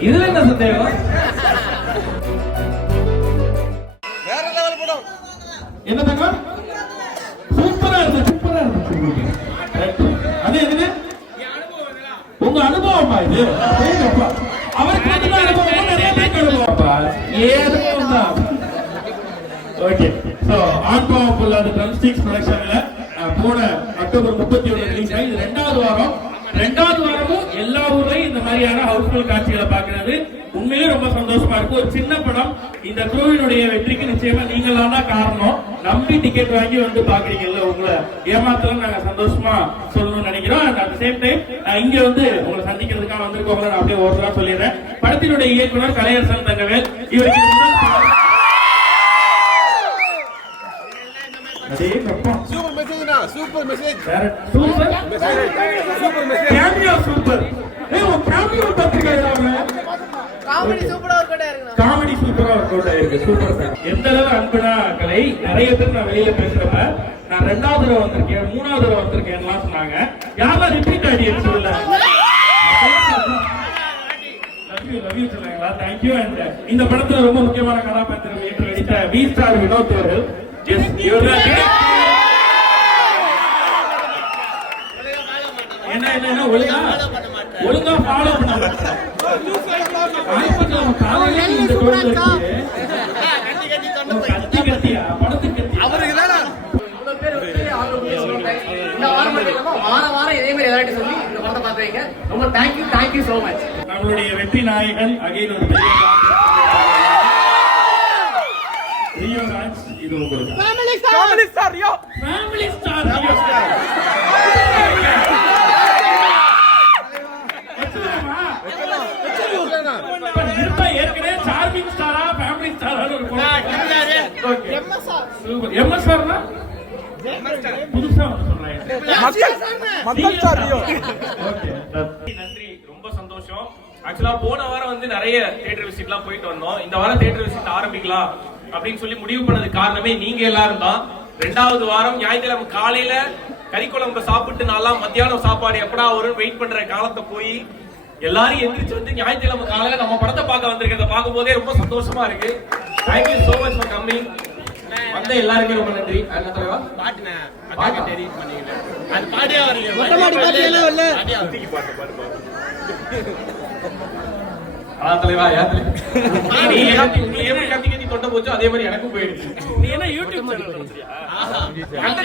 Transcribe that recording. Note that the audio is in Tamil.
இதுல என்ன சந்தேகம்? வேற லெவல் படம்? என்ன தங்கம் சூப்பரா இருக்கு சூப்பரா Correct. அது என்னது? உங்க அனுபவமா இது. அவருக்கு அனுபவமா நிறைய பேருக்கு ஏதும் தான் ஓகே புல்லாது ப்ரொடக்ஷன்ல போன அக்டோபர் முப்பத்தி ஒண்ணு ரிலீஸ் ஆகி ரெண்டாவது வாரம் ரெண்டாவது வாரமும் எல்லா ஊர்லயும் இந்த மாதிரியான ஹவுஸ்ஃபுல் காட்சிகளை பார்க்கறது. உண்மையிலே ரொம்ப சந்தோஷமா இருக்கும். ஒரு சின்ன படம். இந்த குழுவினுடைய வெற்றிக்கு நிச்சயமா நீங்களா தான் காரணம். நம்பி டிக்கெட் வாங்கி வந்து பாக்குறீங்கல்ல உங்களை. ஏமாத்தலாம் நாங்க சந்தோஷமா சொல்லணும்னு நினைக்கிறோம். அண்ட் அட் சேம் டைம் இங்க வந்து உங்களை சந்திக்கிறதுக்காக வந்திருக்கோங்க நான் அப்படியே ஒரு சொல்லிடுறேன். படத்தினுடைய இயக்குனர் கலையரசன் தங்கவேல். இவருக்கு மெசேஜ் வேற super super message cameo super ஏய் உன் கேமியோ பத்திரிக்கையா காமெடி சூப்பரா அவுட் ஆயிருக்குண்ணா காமெடி சூப்பரா சார் எந்த அளவு அன்புனா கலை நிறைய பேர் நான் வெளியில பேசுறப்ப நான் ரெண்டாவது தடவை வந்திருக்கேன் மூணாவது தடவை வந்திருக்கேன்லாம் சொன்னாங்க. யாரெல்லாம் ரிப்பீட் ஆடியன்னு சொல்லல. லவ் யூ லவ் யூ சொன்னாங்களா? தேங்க்யூ அண்ட் இந்த படத்துல ரொம்ப முக்கியமான கதாபாத்திரம் ஏற்று நடித்த வி ஸ்டார் வினோத் அவர்கள் எஸ் என்ன என்ன என்ன ஒழுங்கா ஒழுங்கா ஃபாலோ பண்ண மாட்டேன் ஆரம்பத்துல அவன் காலையில இந்த இருக்கு கத்தி கத்தியா படத்துக்கு கத்தி அவருக்கு தானே படத்தை நம்மளுடைய வெற்றி நாயகன் அகைன் ஒரு பெரிய ரியோ ராஜ் இது உங்களுக்கு. Comedy star Rio. Family star Rio super MS ஸ்டார்னா புதுசா ஒன்று சொல்றாங்க மக்கள் ஸ்டார் நன்றி ரொம்ப சந்தோஷம் ஆக்சுவலா போன வாரம் வந்து நிறைய தியேட்டர் விசிட்லாம் போயிட்டு வந்தோம் இந்த வாரம் தியேட்டர் விசிட் ஆரம்பிக்கலாம் அப்படின்னு சொல்லி முடிவு பண்ணது காரணமே நீங்க எல்லாரும் தான் ரெண்டாவது வாரம் ஞாயிற்றுக்கிழமை காலையில கறிக்குழம்பு சாப்பிட்டு நான்லாம் மத்தியானம் சாப்பாடு எப்படா வரும் வெயிட் பண்ற காலத்தை போய் எல்லாரும் எந்திரிச்சு வந்து ஞாயிற்றுக்கிழமை காலையில நம்ம படத்தை பார்க்க வந்திருக்கிறத பார்க்கும் போதே ரொம்ப சந்தோஷமா இருக்கு thank you so much for coming வந்த எல்லாருமே ரொம்ப நன்றி. என்ன தலைவா? பாட்டு? ஆ தலைவா யா தலைவா நீ எப்படி கத்தி கத்தி தொட்ட போச்சோ அதே மாதிரி எனக்கும் போயிடுச்சு. நீ என்ன யூடியூப் சேனல் நடத்துறியா